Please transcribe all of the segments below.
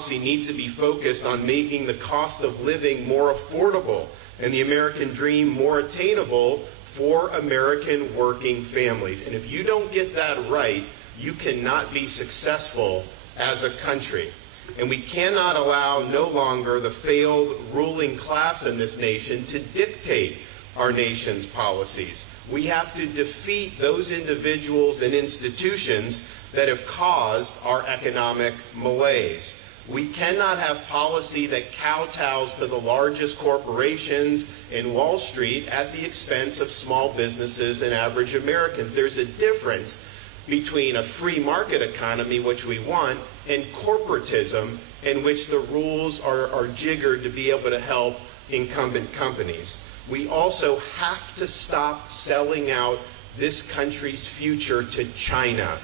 policy needs to be focused on making the cost of living more affordable and the American dream more attainable for American working families. And if you don't get that right, you cannot be successful as a country. And we cannot allow no longer the failed ruling class in this nation to dictate our nation's policies. We have to defeat those individuals and institutions that have caused our economic malaise. We cannot have policy that kowtows to the largest corporations in Wall Street at the expense of small businesses and average Americans. There's a difference between a free market economy, which we want, and corporatism, in which the rules are jiggered to be able to help incumbent companies. We also have to stop selling out this country's future to China.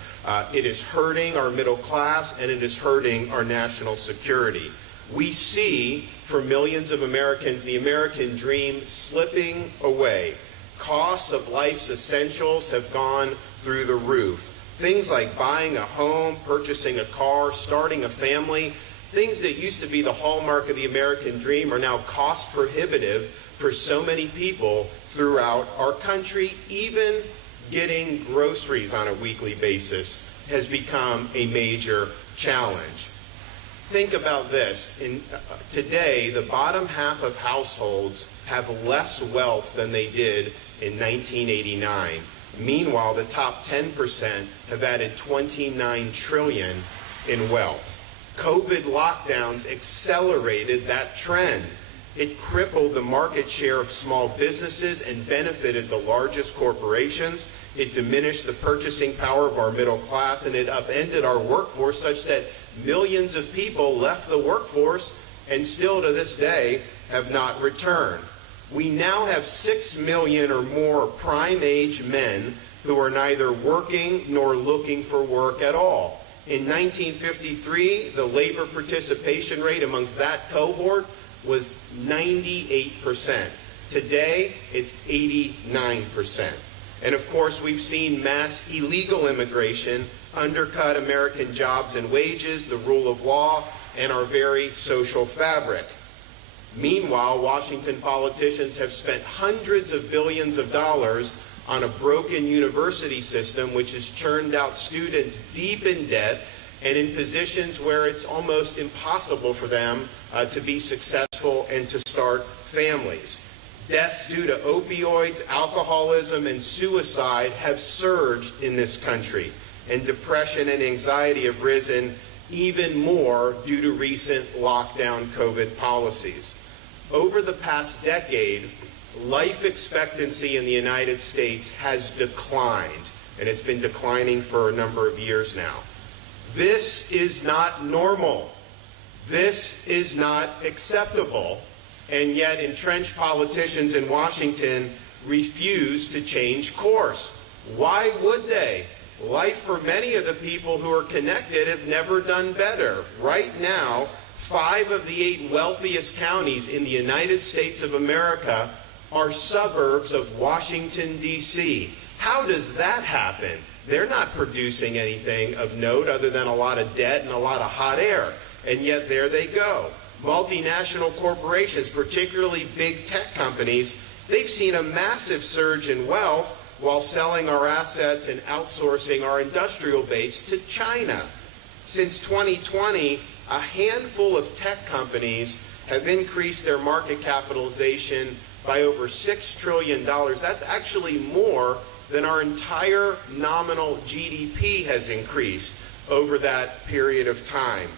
It is hurting our middle class, and it is hurting our national security. We see, for millions of Americans, the American dream slipping away. Costs of life's essentials have gone through the roof. Things like buying a home, purchasing a car, starting a family, things that used to be the hallmark of the American dream are now cost prohibitive for so many people throughout our country. Even getting groceries on a weekly basis has become a major challenge. Think about this. Today, the bottom half of households have less wealth than they did in 1989. Meanwhile, the top 10% have added $29 trillion in wealth. COVID lockdowns accelerated that trend. It crippled the market share of small businesses and benefited the largest corporations. It diminished the purchasing power of our middle class, and it upended our workforce such that millions of people left the workforce and still to this day have not returned. We now have 6 million or more prime-age men who are neither working nor looking for work at all. In 1953, the labor participation rate amongst that cohort was 98%. Today, it's 89%. And of course, we've seen mass illegal immigration undercut American jobs and wages, the rule of law, and our very social fabric. Meanwhile, Washington politicians have spent hundreds of billions of dollars on a broken university system which has churned out students deep in debt and in positions where it's almost impossible for them to be successful and to start families. Deaths due to opioids, alcoholism, and suicide have surged in this country, and depression and anxiety have risen even more due to recent lockdown COVID policies. Over the past decade, life expectancy in the United States has declined, and it's been declining for a number of years now. This is not normal. This is not acceptable, and yet entrenched politicians in Washington refuse to change course. Why would they? Life for many of the people who are connected have never done better. Right now, 5 of the 8 wealthiest counties in the United States of America are suburbs of Washington, D.C. How does that happen? They're not producing anything of note other than a lot of debt and a lot of hot air. And yet there they go. Multinational corporations, particularly big tech companies, they've seen a massive surge in wealth while selling our assets and outsourcing our industrial base to China. Since 2020, a handful of tech companies have increased their market capitalization by over $6 trillion. That's actually more than our entire nominal GDP has increased over that period of time.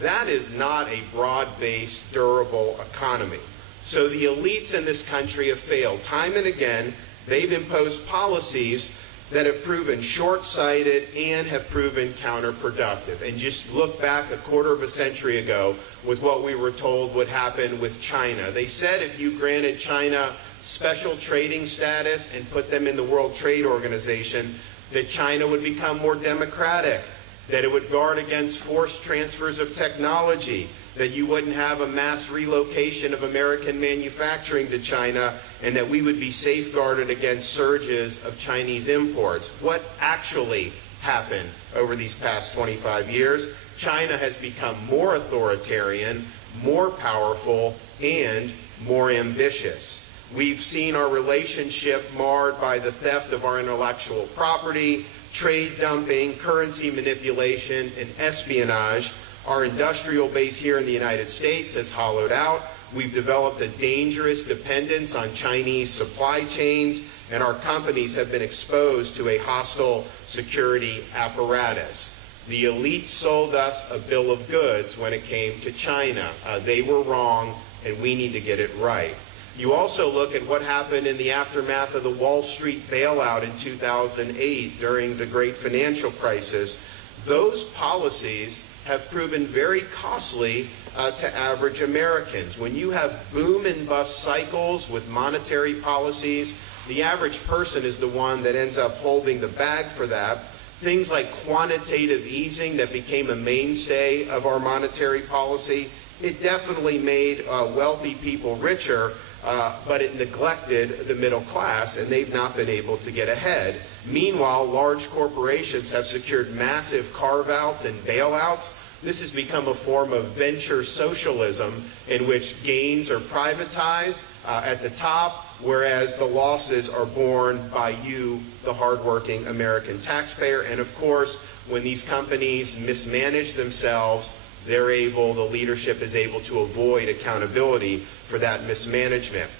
That is not a broad-based, durable economy. So the elites in this country have failed. Time and again, they've imposed policies that have proven short-sighted and have proven counterproductive. And just look back a quarter of a century ago with what we were told would happen with China. They said if you granted China special trading status and put them in the World Trade Organization, that China would become more democratic, that it would guard against forced transfers of technology, that you wouldn't have a mass relocation of American manufacturing to China, and that we would be safeguarded against surges of Chinese imports. What actually happened over these past 25 years? China has become more authoritarian, more powerful, and more ambitious. We've seen our relationship marred by the theft of our intellectual property, trade dumping, currency manipulation, and espionage. Our industrial base here in the United States has hollowed out. We've developed a dangerous dependence on Chinese supply chains, and our companies have been exposed to a hostile security apparatus. The elites sold us a bill of goods when it came to China. They were wrong, and we need to get it right. You also look at what happened in the aftermath of the Wall Street bailout in 2008 during the great financial crisis. Those policies have proven very costly to average Americans. When you have boom and bust cycles with monetary policies, the average person is the one that ends up holding the bag for that. Things like quantitative easing that became a mainstay of our monetary policy, it definitely made wealthy people richer, but it neglected the middle class, and they've not been able to get ahead. Meanwhile, large corporations have secured massive carve-outs and bailouts. This has become a form of venture socialism in which gains are privatized at the top, whereas the losses are borne by you, the hardworking American taxpayer. And of course, when these companies mismanage themselves, the leadership is able to avoid accountability for that mismanagement.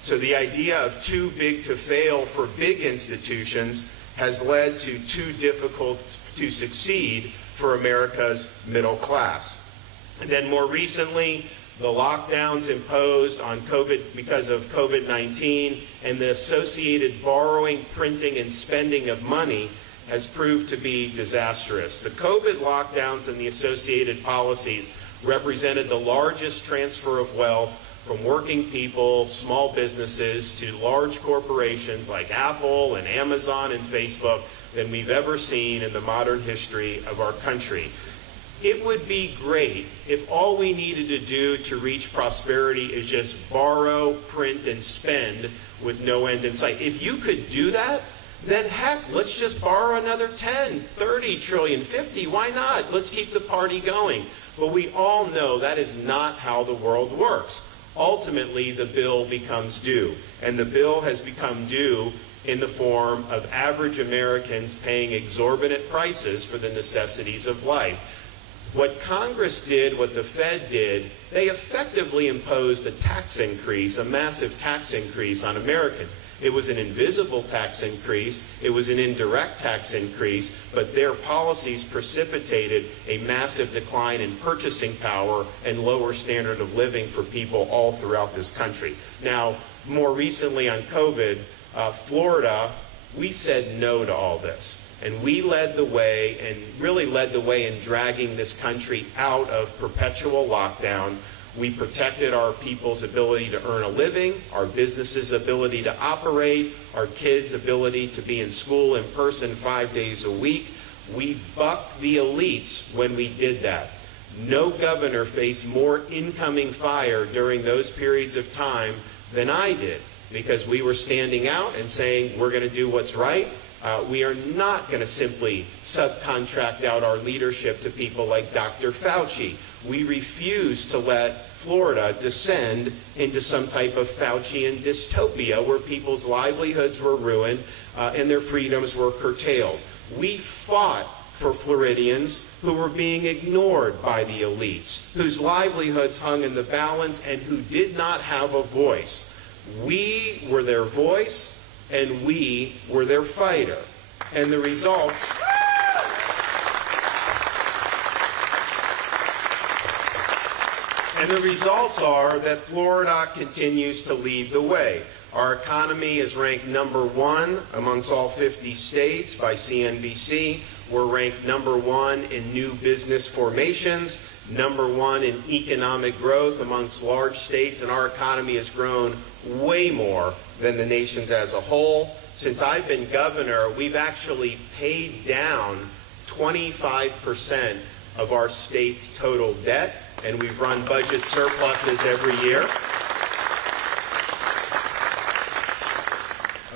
So the idea of too big to fail for big institutions has led to too difficult to succeed for America's middle class. And then more recently, the lockdowns imposed on because of COVID-19 and the associated borrowing, printing, and spending of money has proved to be disastrous. The COVID lockdowns and the associated policies represented the largest transfer of wealth from working people, small businesses, to large corporations like Apple and Amazon and Facebook than we've ever seen in the modern history of our country. It would be great if all we needed to do to reach prosperity is just borrow, print, and spend with no end in sight. If you could do that, then heck, let's just borrow another 10, 30 trillion, 50, why not? Let's keep the party going. But we all know that is not how the world works. Ultimately, the bill becomes due, and the bill has become due in the form of average Americans paying exorbitant prices for the necessities of life. What Congress did, what the Fed did, they effectively imposed a tax increase, a massive tax increase on Americans. It was an invisible tax increase, it was an indirect tax increase, but their policies precipitated a massive decline in purchasing power and lower standard of living for people all throughout this country. Now, more recently on COVID, Florida, we said no to all this. And we led the way, and really led the way in dragging this country out of perpetual lockdown. We protected our people's ability to earn a living, our businesses' ability to operate, our kids' ability to be in school in person 5 days a week. We bucked the elites when we did that. No governor faced more incoming fire during those periods of time than I did, because we were standing out and saying, we're going to do what's right. We are not going to simply subcontract out our leadership to people like Dr. Fauci. We refuse to let Florida descend into some type of Faucian dystopia where people's livelihoods were ruined and their freedoms were curtailed. We fought for Floridians who were being ignored by the elites, whose livelihoods hung in the balance and who did not have a voice. We were their voice, and we were their fighter. And the results... And the results are that Florida continues to lead the way. Our economy is ranked #1 amongst all 50 states by CNBC. We're ranked #1 in new business formations, #1 in economic growth amongst large states, and our economy has grown way more than the nation's as a whole. Since I've been governor, we've actually paid down 25% of our state's total debt, and we've run budget surpluses every year.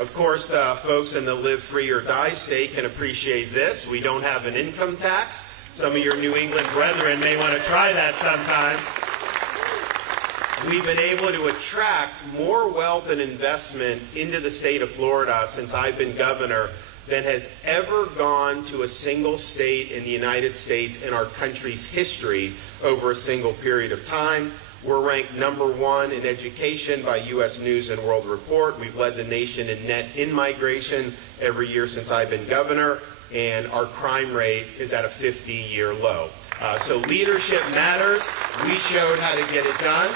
Of course, the folks in the live free or die state can appreciate this. We don't have an income tax, Some of your New England brethren may want to try that sometime. We've been able to attract more wealth and investment into the state of Florida since I've been governor than has ever gone to a single state in the United States in our country's history over a single period of time. We're ranked #1 in education by U.S. News and World Report. We've led the nation in net in-migration every year since I've been governor, and our crime rate is at a 50-year low. So leadership matters. We showed how to get it done.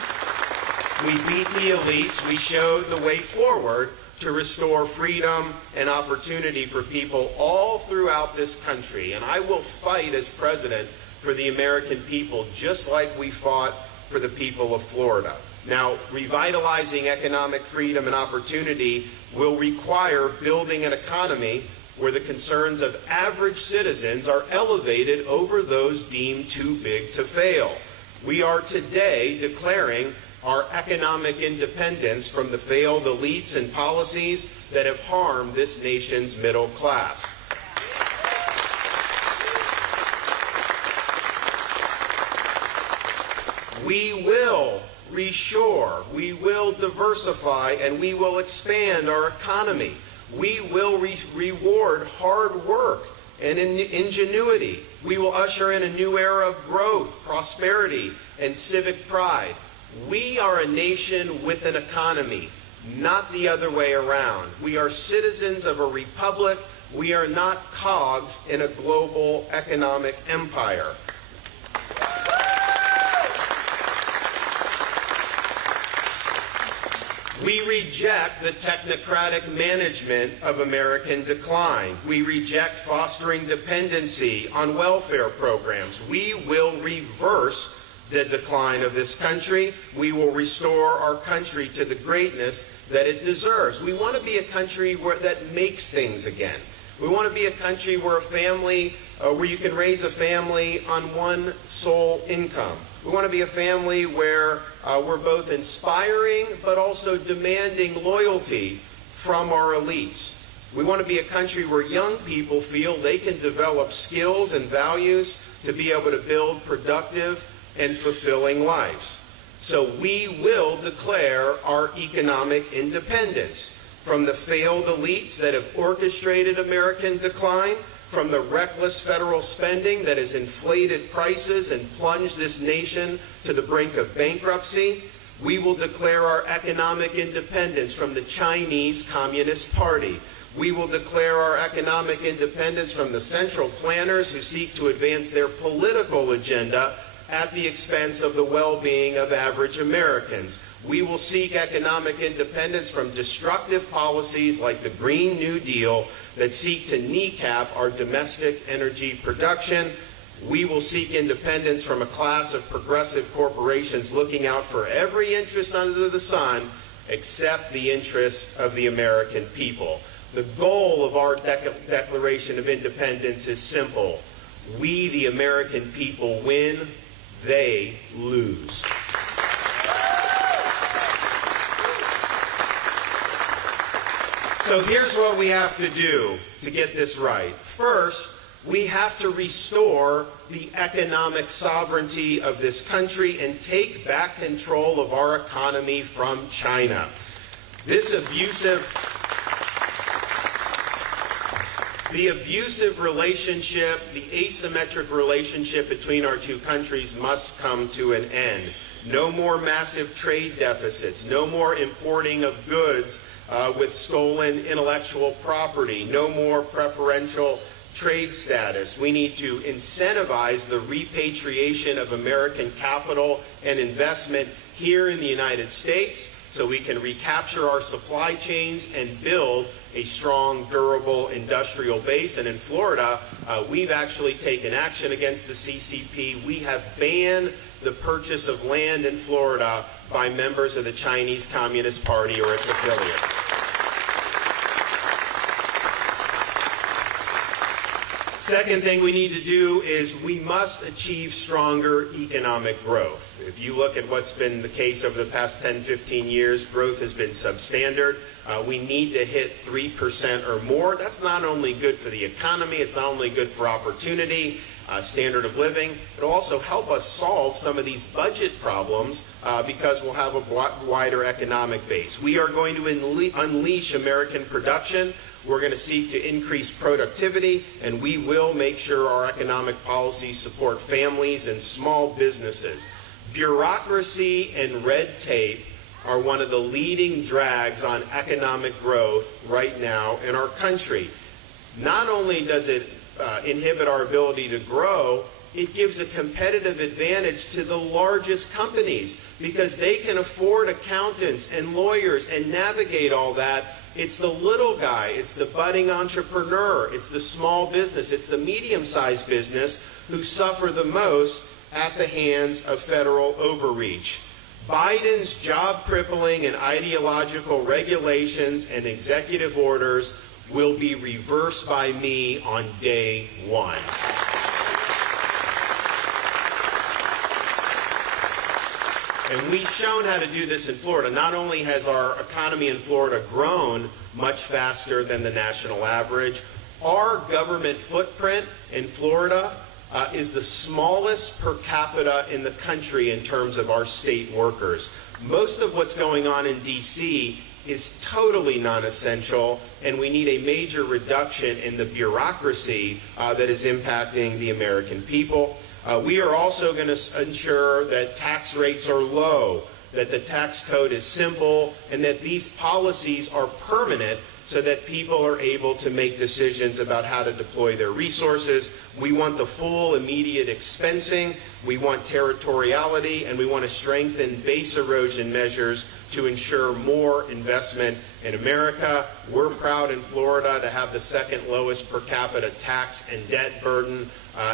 We beat the elites. We showed the way forward to restore freedom and opportunity for people all throughout this country. And I will fight as president for the American people, just like we fought for the people of Florida. Now, revitalizing economic freedom and opportunity will require building an economy where the concerns of average citizens are elevated over those deemed too big to fail. We are today declaring our economic independence from the failed elites and policies that have harmed this nation's middle class. We will reshore, we will diversify, and we will expand our economy. We will reward hard work and ingenuity. We will usher in a new era of growth, prosperity, and civic pride. We are a nation with an economy, not the other way around. We are citizens of a republic. We are not cogs in a global economic empire. We reject the technocratic management of American decline. We reject fostering dependency on welfare programs. We will reverse the decline of this country. We will restore our country to the greatness that it deserves. We want to be a country that makes things again. We want to be a country where where you can raise a family on one sole income. We want to be a family where we're both inspiring but also demanding loyalty from our elites. We want to be a country where young people feel they can develop skills and values to be able to build productive and fulfilling lives. So we will declare our economic independence from the failed elites that have orchestrated American decline, from the reckless federal spending that has inflated prices and plunged this nation to the brink of bankruptcy. We will declare our economic independence from the Chinese Communist Party. We will declare our economic independence from the central planners who seek to advance their political agenda at the expense of the well-being of average Americans. We will seek economic independence from destructive policies like the Green New Deal that seek to kneecap our domestic energy production. We will seek independence from a class of progressive corporations looking out for every interest under the sun except the interests of the American people. The goal of our Declaration of Independence is simple. We, the American people, win. They lose. So here's what we have to do to get this right. First, we have to restore the economic sovereignty of this country and take back control of our economy from China. The abusive relationship, the asymmetric relationship between our two countries must come to an end. No more massive trade deficits, no more importing of goods with stolen intellectual property, no more preferential trade status. We need to incentivize the repatriation of American capital and investment here in the United States so we can recapture our supply chains and build a strong, durable industrial base. And in Florida, we've actually taken action against the CCP. We have banned the purchase of land in Florida by members of the Chinese Communist Party or its affiliates. Second thing we need to do is we must achieve stronger economic growth. If you look at what's been the case over the past 10, 15 years, growth has been substandard. We need to hit 3% or more. That's not only good for the economy, it's not only good for opportunity, standard of living. It'll also help us solve some of these budget problems because we'll have a wider economic base. We are going to unleash American production. We're going to seek to increase productivity, and we will make sure our economic policies support families and small businesses. Bureaucracy and red tape are one of the leading drags on economic growth right now in our country. Not only does it inhibit our ability to grow, it gives a competitive advantage to the largest companies because they can afford accountants and lawyers and navigate all that. It's the little guy, it's the budding entrepreneur, it's the small business, it's the medium-sized business who suffer the most at the hands of federal overreach. Biden's job-crippling and ideological regulations and executive orders will be reversed by me on day one. And we've shown how to do this in Florida. Not only has our economy in Florida grown much faster than the national average, our government footprint in Florida is the smallest per capita in the country in terms of our state workers. Most of what's going on in D.C. is totally non-essential, and we need a major reduction in the bureaucracy that is impacting the American people. We are also going to ensure that tax rates are low, that the tax code is simple, and that these policies are permanent so that people are able to make decisions about how to deploy their resources. We want the full immediate expensing, we want territoriality, and we want to strengthen base erosion measures to ensure more investment in America. We're proud in Florida to have the second lowest per capita tax and debt burden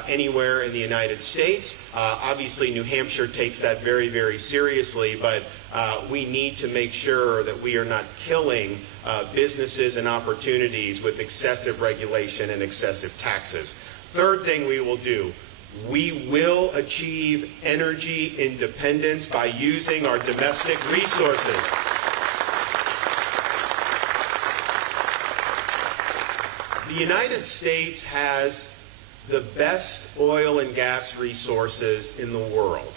anywhere in the United States. Obviously, New Hampshire takes that very, very seriously, but we need to make sure that we are not killing businesses and opportunities with excessive regulation and excessive taxes. Third thing we will do, we will achieve energy independence by using our domestic resources. The United States has the best oil and gas resources in the world.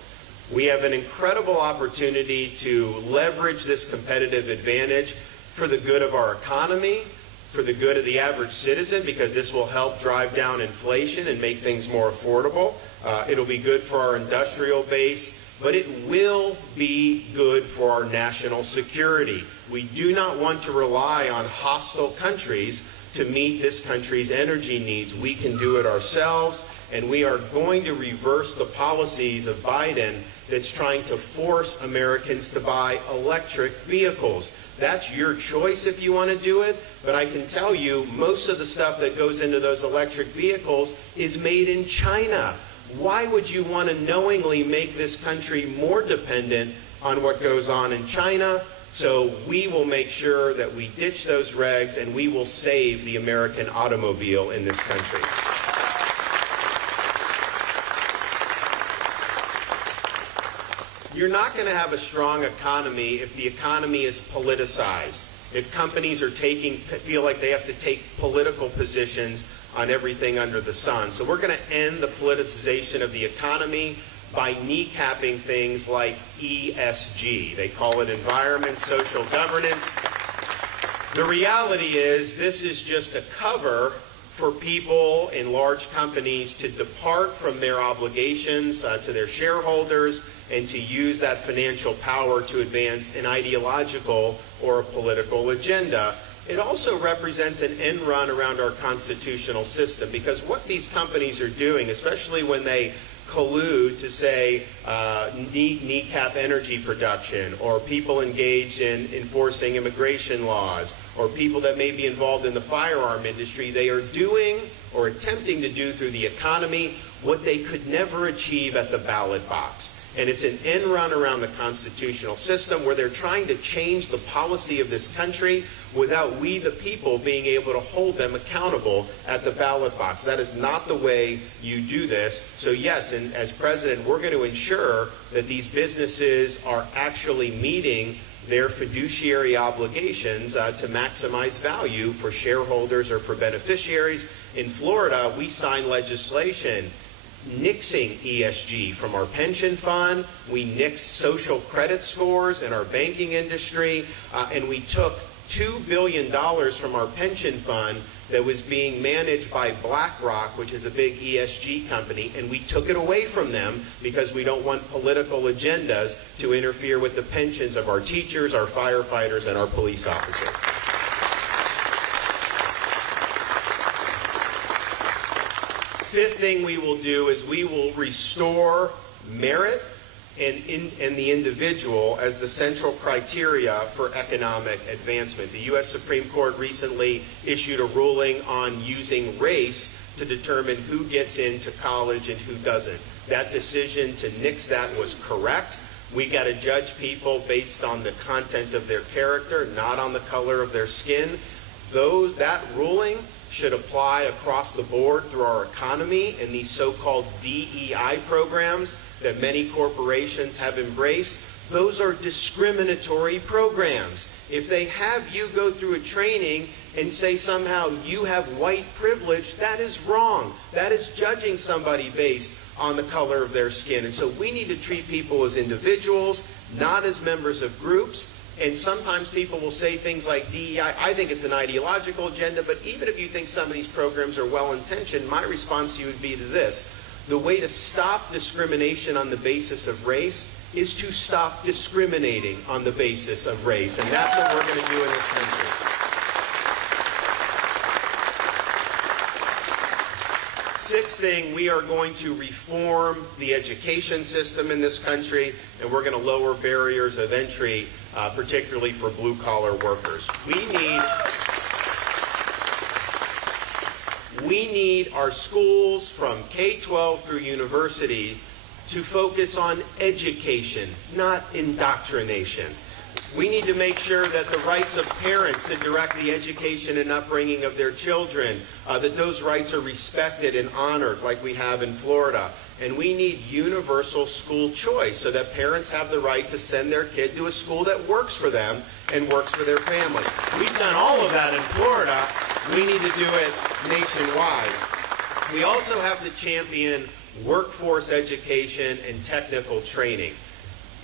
We have an incredible opportunity to leverage this competitive advantage for the good of our economy, for the good of the average citizen, because this will help drive down inflation and make things more affordable. It'll be good for our industrial base, but it will be good for our national security. We do not want to rely on hostile countries to meet this country's energy needs. We can do it ourselves, and we are going to reverse the policies of Biden that's trying to force Americans to buy electric vehicles. That's your choice if you want to do it, but I can tell you most of the stuff that goes into those electric vehicles is made in China. Why would you want to knowingly make this country more dependent on what goes on in China? So we will make sure that we ditch those regs and we will save the American automobile in this country. You're not going to have a strong economy if the economy is politicized, if companies are feel like they have to take political positions on everything under the sun. So we're going to end the politicization of the economy by kneecapping things like ESG. They call it environment, social governance. The reality is this is just a cover for people in large companies to depart from their obligations to their shareholders and to use that financial power to advance an ideological or a political agenda. It also represents an end run around our constitutional system, because what these companies are doing, especially when they collude to say kneecap energy production, or people engaged in enforcing immigration laws, or people that may be involved in the firearm industry, they are doing or attempting to do through the economy what they could never achieve at the ballot box. And it's an end run around the constitutional system where they're trying to change the policy of this country without we, the people, being able to hold them accountable at the ballot box. That is not the way you do this. So yes, and as president, we're going to ensure that these businesses are actually meeting their fiduciary obligations to maximize value for shareholders or for beneficiaries. In Florida, we signed legislation nixing ESG from our pension fund. We nixed social credit scores in our banking industry, and we took $2 billion from our pension fund that was being managed by BlackRock, which is a big ESG company, and we took it away from them because we don't want political agendas to interfere with the pensions of our teachers, our firefighters, and our police officers. Fifth thing we will do is we will restore merit and the individual as the central criteria for economic advancement. The U.S. Supreme Court recently issued a ruling on using race to determine who gets into college and who doesn't. That decision to nix that was correct. We got to judge people based on the content of their character, not on the color of their skin. That ruling should apply across the board through our economy and these so-called DEI programs that many corporations have embraced. Those are discriminatory programs. If they have you go through a training and say somehow you have white privilege, that is wrong. That is judging somebody based on the color of their skin. And so we need to treat people as individuals, not as members of groups. And sometimes people will say things like DEI. I think it's an ideological agenda, but even if you think some of these programs are well-intentioned, my response to you would be to this. The way to stop discrimination on the basis of race is to stop discriminating on the basis of race. And that's what we're going to do in this country. Sixth thing, we are going to reform the education system in this country, and we're going to lower barriers of entry, particularly for blue-collar workers. We need our schools from K-12 through university to focus on education, not indoctrination. We need to make sure that the rights of parents to direct the education and upbringing of their children, that those rights are respected and honored like we have in Florida. And we need universal school choice so that parents have the right to send their kid to a school that works for them and works for their family. We've done all of that in Florida. We need to do it nationwide. We also have to champion workforce education and technical training.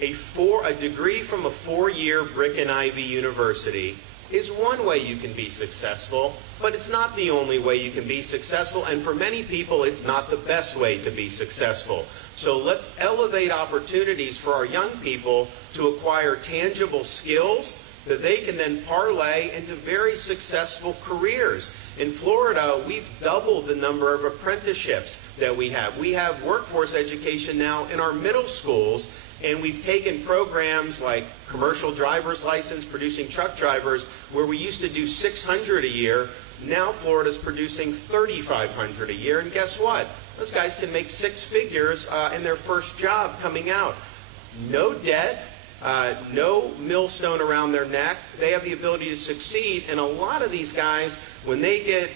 A degree from a 4-year brick and ivy university is one way you can be successful, but it's not the only way you can be successful, and for many people it's not the best way to be successful. So let's elevate opportunities for our young people to acquire tangible skills that they can then parlay into very successful careers. In Florida, we've doubled the number of apprenticeships that we have. We have workforce education now in our middle schools, and we've taken programs like commercial driver's license, producing truck drivers, where we used to do 600 a year. Now Florida's producing 3,500 a year, and guess what? Those guys can make 6 figures in their first job coming out. No debt, no millstone around their neck. They have the ability to succeed, and a lot of these guys, when they get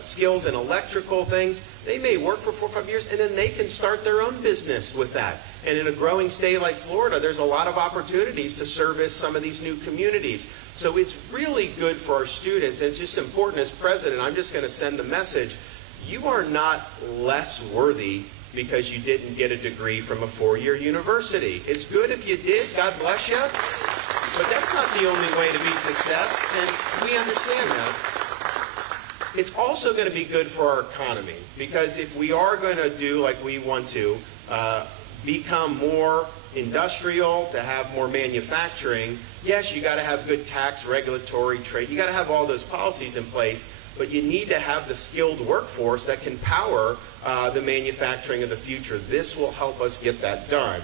skills in electrical things, they may work for 4 or 5 years, and then they can start their own business with that. And in a growing state like Florida, there's a lot of opportunities to service some of these new communities. So it's really good for our students, and it's just important. As president, I'm just going to send the message, you are not less worthy because you didn't get a degree from a 4-year university. It's good if you did, God bless you, but that's not the only way to be success, and we understand that. It's also going to be good for our economy, because if we are going to do like we want to, become more industrial, to have more manufacturing, yes, you got to have good tax, regulatory, trade, you got to have all those policies in place, but you need to have the skilled workforce that can power the manufacturing of the future. This will help us get that done.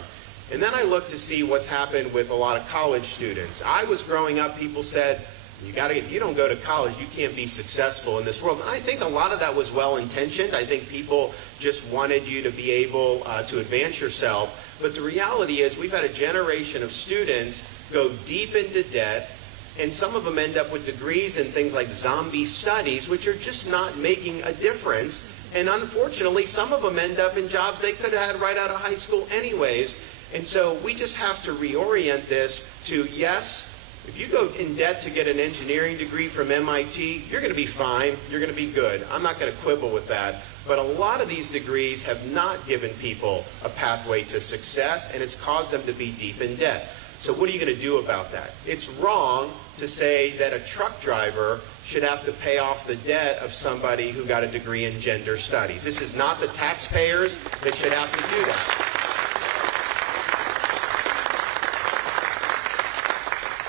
And then I look to see what's happened with a lot of college students. I was growing up, people said, if you don't go to college, you can't be successful in this world. And I think a lot of that was well-intentioned. I think people just wanted you to be able to advance yourself. But the reality is we've had a generation of students go deep into debt, and some of them end up with degrees in things like zombie studies, which are just not making a difference. And unfortunately, some of them end up in jobs they could have had right out of high school anyways. And so we just have to reorient this to, yes, if you go in debt to get an engineering degree from MIT, you're going to be fine. You're going to be good. I'm not going to quibble with that. But a lot of these degrees have not given people a pathway to success, and it's caused them to be deep in debt. So what are you going to do about that? It's wrong to say that a truck driver should have to pay off the debt of somebody who got a degree in gender studies. This is not the taxpayers that should have to do that.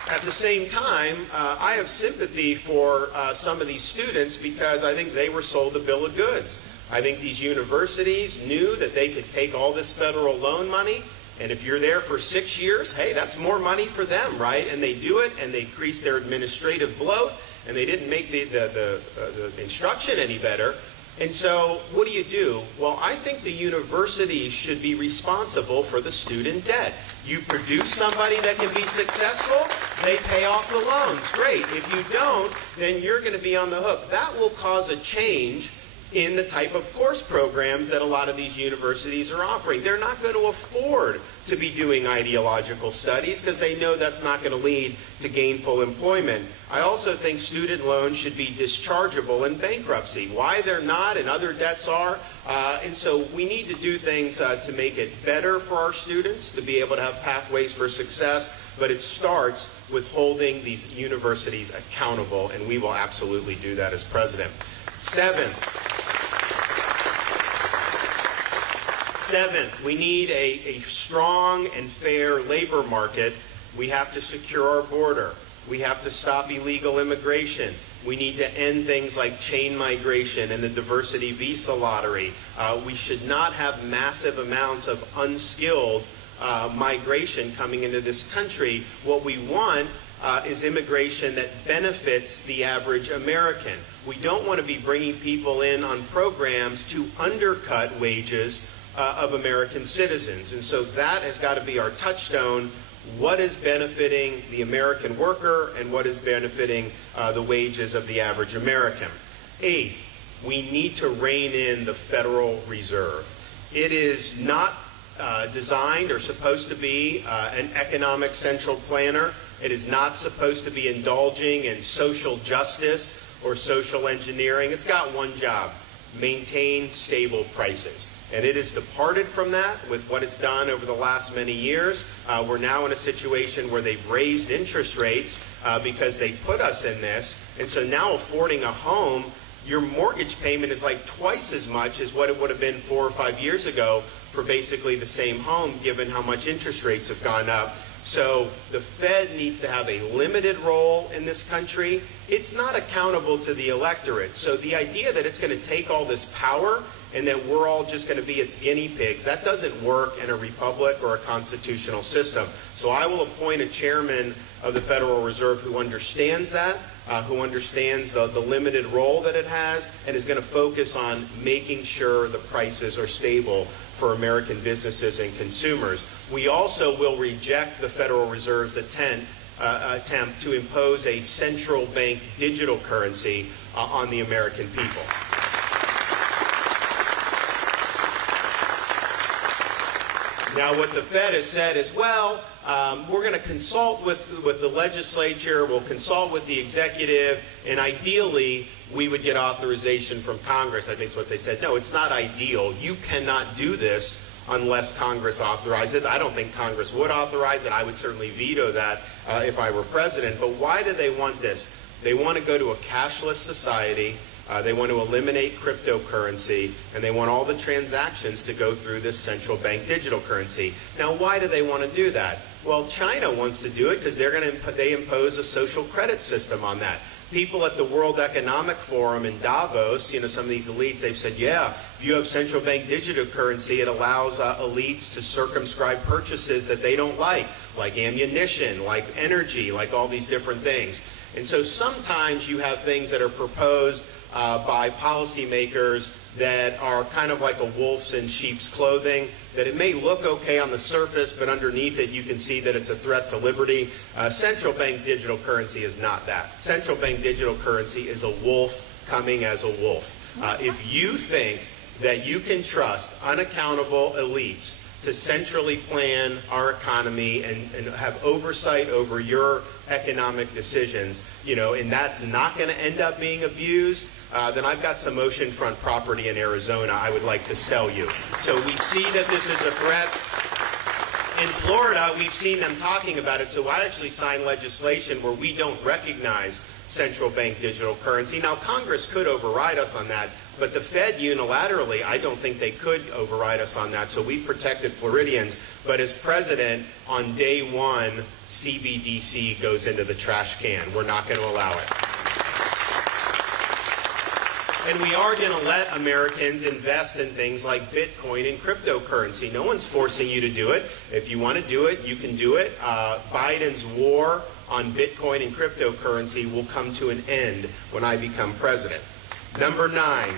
At the same time, I have sympathy for some of these students because I think they were sold a bill of goods. I think these universities knew that they could take all this federal loan money, and if you're there for 6 years, hey, that's more money for them, right? And they do it, and they increase their administrative bloat, and they didn't make the instruction any better. And so what do? Well, I think the universities should be responsible for the student debt. You produce somebody that can be successful, they pay off the loans. Great. If you don't, then you're going to be on the hook. That will cause a change in the type of course programs that a lot of these universities are offering. They're not going to afford to be doing ideological studies because they know that's not going to lead to gainful employment. I also think student loans should be dischargeable in bankruptcy. Why they're not and other debts are. And so we need to do things to make it better for our students to be able to have pathways for success. But it starts with holding these universities accountable, and we will absolutely do that as president. Seventh, we need a strong and fair labor market. We have to secure our border. We have to stop illegal immigration. We need to end things like chain migration and the diversity visa lottery. We should not have massive amounts of unskilled migration coming into this country. What we want is immigration that benefits the average American. We don't want to be bringing people in on programs to undercut wages of American citizens. And so that has got to be our touchstone. What is benefiting the American worker and what is benefiting the wages of the average American? Eighth, we need to rein in the Federal Reserve. It is not designed or supposed to be an economic central planner. It is not supposed to be indulging in social justice or social engineering. It's got one job: maintain stable prices. And it has departed from that with what it's done over the last many years. We're now in a situation where they've raised interest rates because they put us in this. And so now affording a home, your mortgage payment is like twice as much as what it would have been 4 or 5 years ago for basically the same home, given how much interest rates have gone up. So the Fed needs to have a limited role in this country. It's not accountable to the electorate. So the idea that it's going to take all this power and that we're all just going to be its guinea pigs, that doesn't work in a republic or a constitutional system. So I will appoint a chairman of the Federal Reserve who understands that, who understands the limited role that it has, and is going to focus on making sure the prices are stable for American businesses and consumers. We also will reject the Federal Reserve's attempt to impose a central bank digital currency on the American people. Now, what the Fed has said is, well, we're going to consult with the legislature, we'll consult with the executive, and ideally, we would get authorization from Congress. I think is what they said. No, it's not ideal. You cannot do this unless Congress authorizes it. I don't think Congress would authorize it. I would certainly veto that if I were president. But why do they want this? They want to go to a cashless society. They want to eliminate cryptocurrency, and they want all the transactions to go through this central bank digital currency. Now, why do they want to do that? Well, China wants to do it because they impose a social credit system on that. People at the World Economic Forum in Davos, some of these elites, they've said, yeah, if you have central bank digital currency, it allows elites to circumscribe purchases that they don't like ammunition, like energy, like all these different things. And so sometimes you have things that are proposed by policymakers that are kind of like a wolf's in sheep's clothing, that it may look okay on the surface, but underneath it you can see that it's a threat to liberty. Central bank digital currency is not that. Central bank digital currency is a wolf coming as a wolf. If you think that you can trust unaccountable elites to centrally plan our economy and have oversight over your economic decisions, and that's not going to end up being abused, then I've got some oceanfront property in Arizona I would like to sell you. So we see that this is a threat. In Florida, we've seen them talking about it, so I actually signed legislation where we don't recognize central bank digital currency. Now, Congress could override us on that, but the Fed unilaterally, I don't think they could override us on that, so we've protected Floridians. But as president, on day one, CBDC goes into the trash can. We're not going to allow it. And we are going to let Americans invest in things like Bitcoin and cryptocurrency. No one's forcing you to do it. If you want to do it, you can do it. Biden's war on Bitcoin and cryptocurrency will come to an end when I become president. Number 9,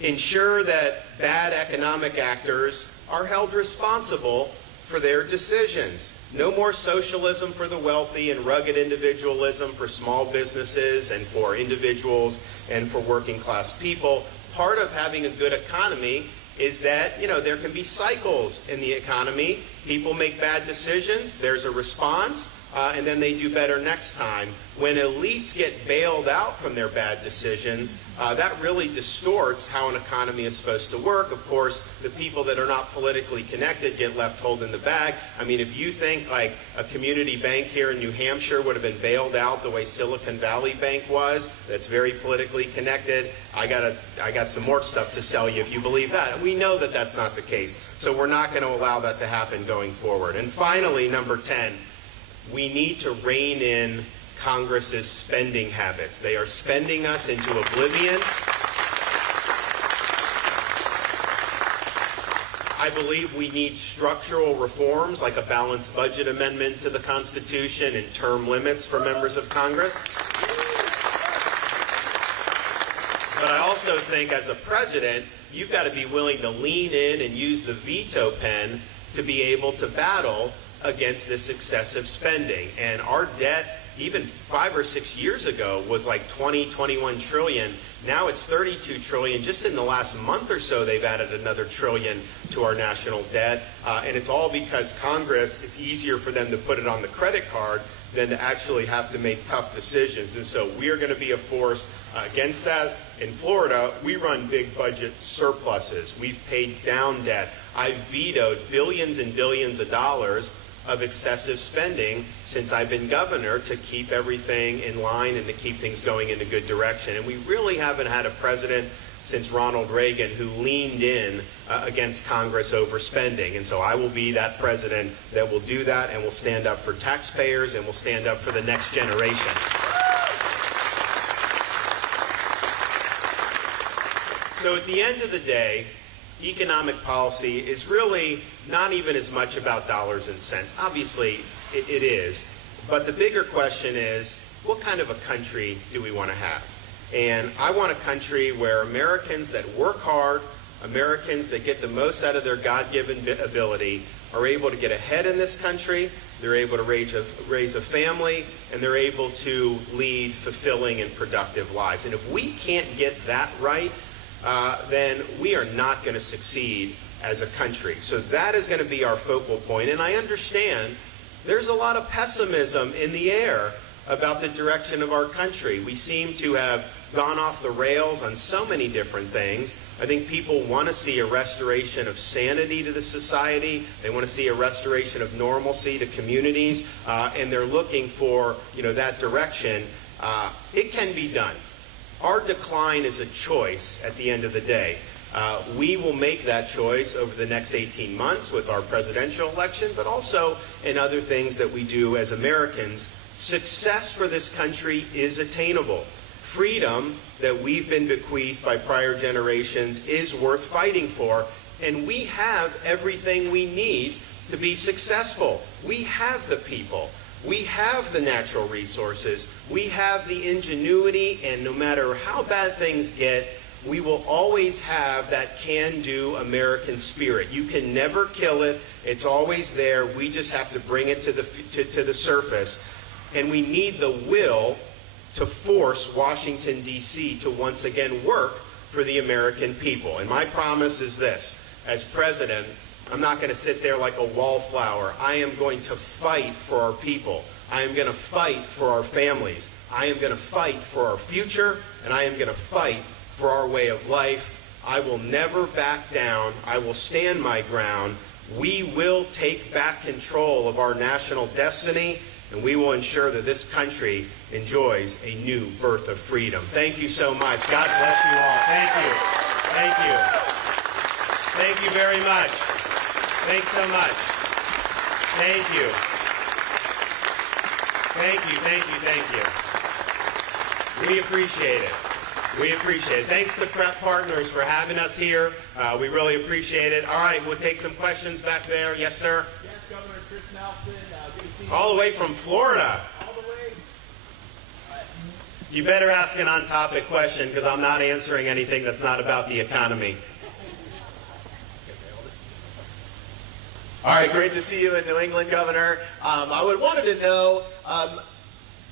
ensure that bad economic actors are held responsible for their decisions. No more socialism for the wealthy and rugged individualism for small businesses and for individuals and for working class people. Part of having a good economy is that, there can be cycles in the economy. People make bad decisions, there's a response, and then they do better next time. When elites get bailed out from their bad decisions, that really distorts how an economy is supposed to work. Of course, the people that are not politically connected get left holding the bag. I mean, if you think like a community bank here in New Hampshire would have been bailed out the way Silicon Valley Bank was, that's very politically connected, I got some more stuff to sell you if you believe that. We know that that's not the case. So we're not going to allow that to happen going forward. And finally, number 10, we need to rein in Congress's spending habits. They are spending us into oblivion. I believe we need structural reforms like a balanced budget amendment to the Constitution and term limits for members of Congress. But I also think as a president, you've got to be willing to lean in and use the veto pen to be able to battle against this excessive spending. And our debt, even 5 or 6 years ago, was like 21 trillion. Now it's 32 trillion. Just in the last month or so, they've added another trillion to our national debt. And it's all because Congress, it's easier for them to put it on the credit card than to actually have to make tough decisions. And so we are going to be a force against that. In Florida, we run big budget surpluses. We've paid down debt. I vetoed billions and billions of dollars of excessive spending since I've been governor to keep everything in line and to keep things going in a good direction. And we really haven't had a president since Ronald Reagan who leaned in against Congress over spending. And so I will be that president that will do that and will stand up for taxpayers and will stand up for the next generation. So at the end of the day, economic policy is really not even as much about dollars and cents. Obviously, it is. But the bigger question is, what kind of a country do we want to have? And I want a country where Americans that work hard, Americans that get the most out of their God-given ability are able to get ahead in this country, they're able to raise a family, and they're able to lead fulfilling and productive lives. And if we can't get that right, then we are not going to succeed as a country. So that is going to be our focal point. And I understand there's a lot of pessimism in the air about the direction of our country. We seem to have gone off the rails on so many different things. I think people want to see a restoration of sanity to the society. They want to see a restoration of normalcy to communities, and they're looking for, that direction. It can be done. Our decline is a choice at the end of the day. We will make that choice over the next 18 months with our presidential election, but also in other things that we do as Americans. Success for this country is attainable. Freedom that we've been bequeathed by prior generations is worth fighting for, and we have everything we need to be successful. We have the people. We have the natural resources. We have the ingenuity, and no matter how bad things get, we will always have that can-do American spirit. You can never kill it. It's always there. We just have to bring it to the surface. And we need the will to force Washington, D.C. to once again work for the American people. And my promise is this. As president, I'm not going to sit there like a wallflower. I am going to fight for our people. I am going to fight for our families. I am going to fight for our future, and I am going to fight for our way of life. I will never back down. I will stand my ground. We will take back control of our national destiny, and we will ensure that this country enjoys a new birth of freedom. Thank you so much. God bless you all. Thank you. Thank you. Thank you very much. Thanks so much. Thank you. Thank you, thank you, thank you. We appreciate it. We appreciate it. Thanks to Prep Partners for having us here. We really appreciate it. All right, we'll take some questions back there. Yes, sir? Yes, Governor Chris Nelson. Good to see you. All the way from Florida. All the way. You better ask an on-topic question because I'm not answering anything that's not about the economy. All right, great to see you in New England, Governor. I wanted to know,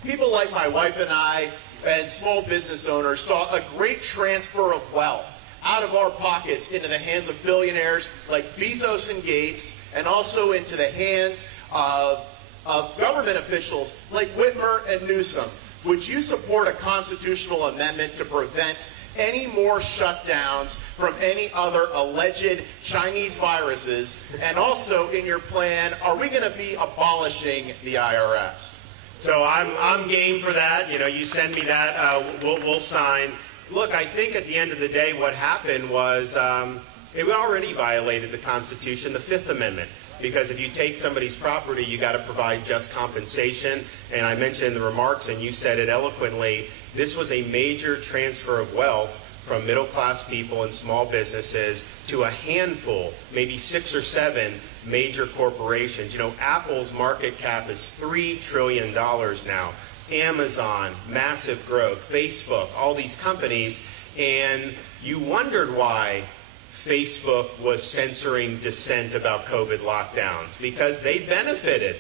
people like my wife and I and small business owners saw a great transfer of wealth out of our pockets into the hands of billionaires like Bezos and Gates, and also into the hands of government officials like Whitmer and Newsom. Would you support a constitutional amendment to prevent any more shutdowns from any other alleged Chinese viruses? And also, in your plan, are we going to be abolishing the IRS? So I'm game for that. You know, you send me that, we'll sign. Look, I think at the end of the day, what happened was it already violated the Constitution, the Fifth Amendment. Because if you take somebody's property, you got to provide just compensation. And I mentioned in the remarks, and you said it eloquently, this was a major transfer of wealth from middle-class people and small businesses to a handful, maybe 6 or 7 major corporations. You know, Apple's market cap is $3 trillion now. Amazon, massive growth. Facebook, all these companies. And you wondered why Facebook was censoring dissent about COVID lockdowns, because they benefited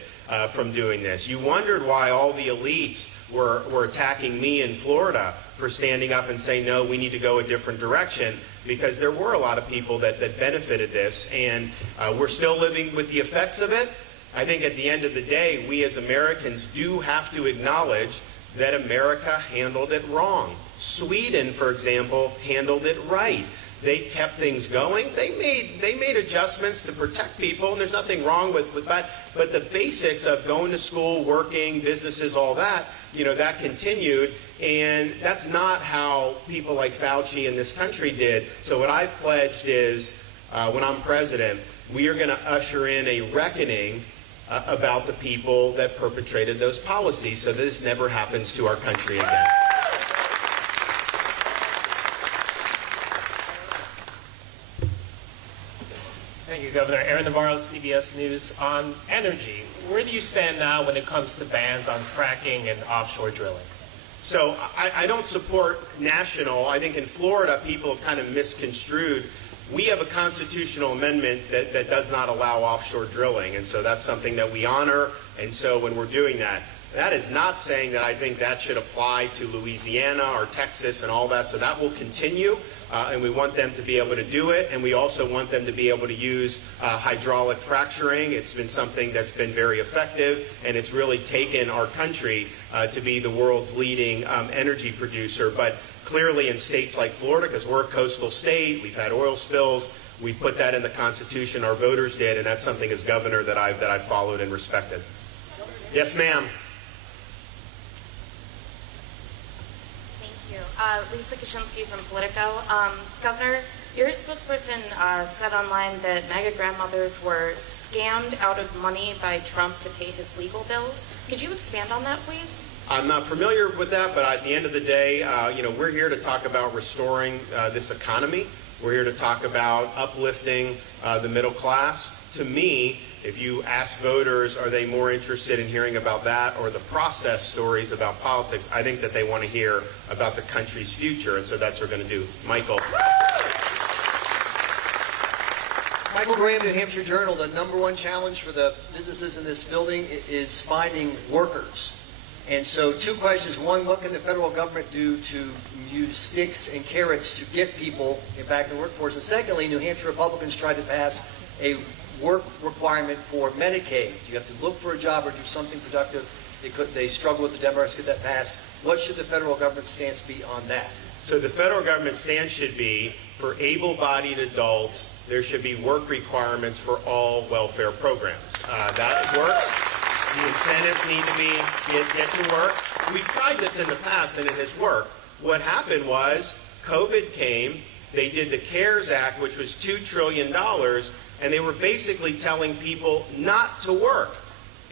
from doing this. You wondered why all the elites were attacking me in Florida for standing up and saying, no, we need to go a different direction, because there were a lot of people that benefited this, and we're still living with the effects of it. I think at the end of the day, we as Americans do have to acknowledge that America handled it wrong. Sweden, for example, handled it right. They kept things going. They made adjustments to protect people, and there's nothing wrong with that. But the basics of going to school, working, businesses, all that, you know, that continued. And that's not how people like Fauci in this country did. So what I've pledged is, when I'm president, we are going to usher in a reckoning about the people that perpetrated those policies, so that this never happens to our country again. Thank you, Governor. Aaron Navarro, CBS News. On energy, where do you stand now when it comes to bans on fracking and offshore drilling? So I don't support national. I think in Florida, people have kind of misconstrued. We have a constitutional amendment that does not allow offshore drilling, and so that's something that we honor. And so when we're doing that, that is not saying that I think that should apply to Louisiana or Texas and all that. So that will continue, and we want them to be able to do it. And we also want them to be able to use hydraulic fracturing. It's been something that's been very effective, and it's really taken our country to be the world's leading energy producer. But clearly in states like Florida, because we're a coastal state, we've had oil spills, we've put that in the Constitution, our voters did, and that's something as governor that I've followed and respected. Yes, ma'am. Lisa Kaczynski from Politico. Governor, your spokesperson said online that MAGA grandmothers were scammed out of money by Trump to pay his legal bills. Could you expand on that, please? I'm not familiar with that, but at the end of the day, you know, we're here to talk about restoring this economy. We're here to talk about uplifting the middle class. To me, if you ask voters, are they more interested in hearing about that or the process stories about politics, I think that they want to hear about the country's future, and so that's what we're going to do. Michael. Michael Graham, New Hampshire Journal. The #1 challenge for the businesses in this building is finding workers. And so 2 questions. One, what can the federal government do to use sticks and carrots to get people back in the workforce? And secondly, New Hampshire Republicans tried to pass a work requirement for Medicaid. You have to look for a job or do something productive. They struggle with the Democrats to get that passed. What should the federal government's stance be on that? So the federal government's stance should be, for able-bodied adults, there should be work requirements for all welfare programs. That works. The incentives need to be get to work. We've tried this in the past, and it has worked. What happened was COVID came. They did the CARES Act, which was $2 trillion, and they were basically telling people not to work.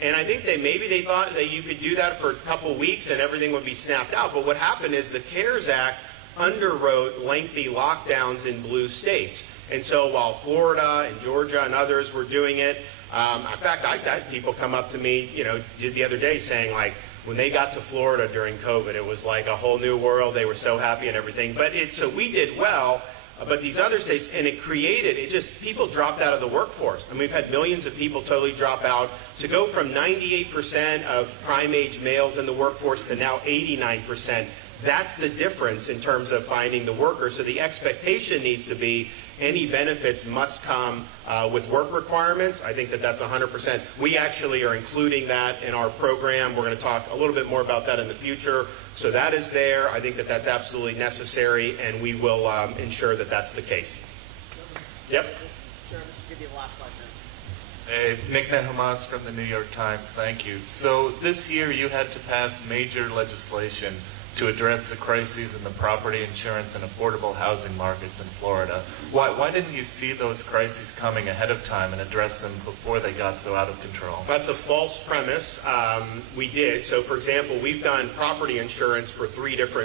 And I think maybe they thought that you could do that for a couple weeks and everything would be snapped out. But what happened is the CARES Act underwrote lengthy lockdowns in blue states. And so while Florida and Georgia and others were doing it, in fact, I've had people come up to me, did the other day saying, like, when they got to Florida during COVID, it was like a whole new world. They were so happy and everything. But so we did well. But these other states, and people dropped out of the workforce. And we've had millions of people totally drop out. To go from 98% of prime-age males in the workforce to now 89%, that's the difference in terms of finding the workers. So the expectation needs to be any benefits must come with work requirements. I think that's 100%. We actually are including that in our program. We're going to talk a little bit more about that in the future. So that is there. I think that's absolutely necessary, and we will ensure that that's the case. Yep. Sure, this is going to be the last question. Hey, Nick Nehamas from the New York Times. Thank you. So this year you had to pass major legislation to address the crises in the property insurance and affordable housing markets in Florida. Why didn't you see those crises coming ahead of time and address them before they got so out of control? That's a false premise. We did. So, for example, we've done property insurance for 3 different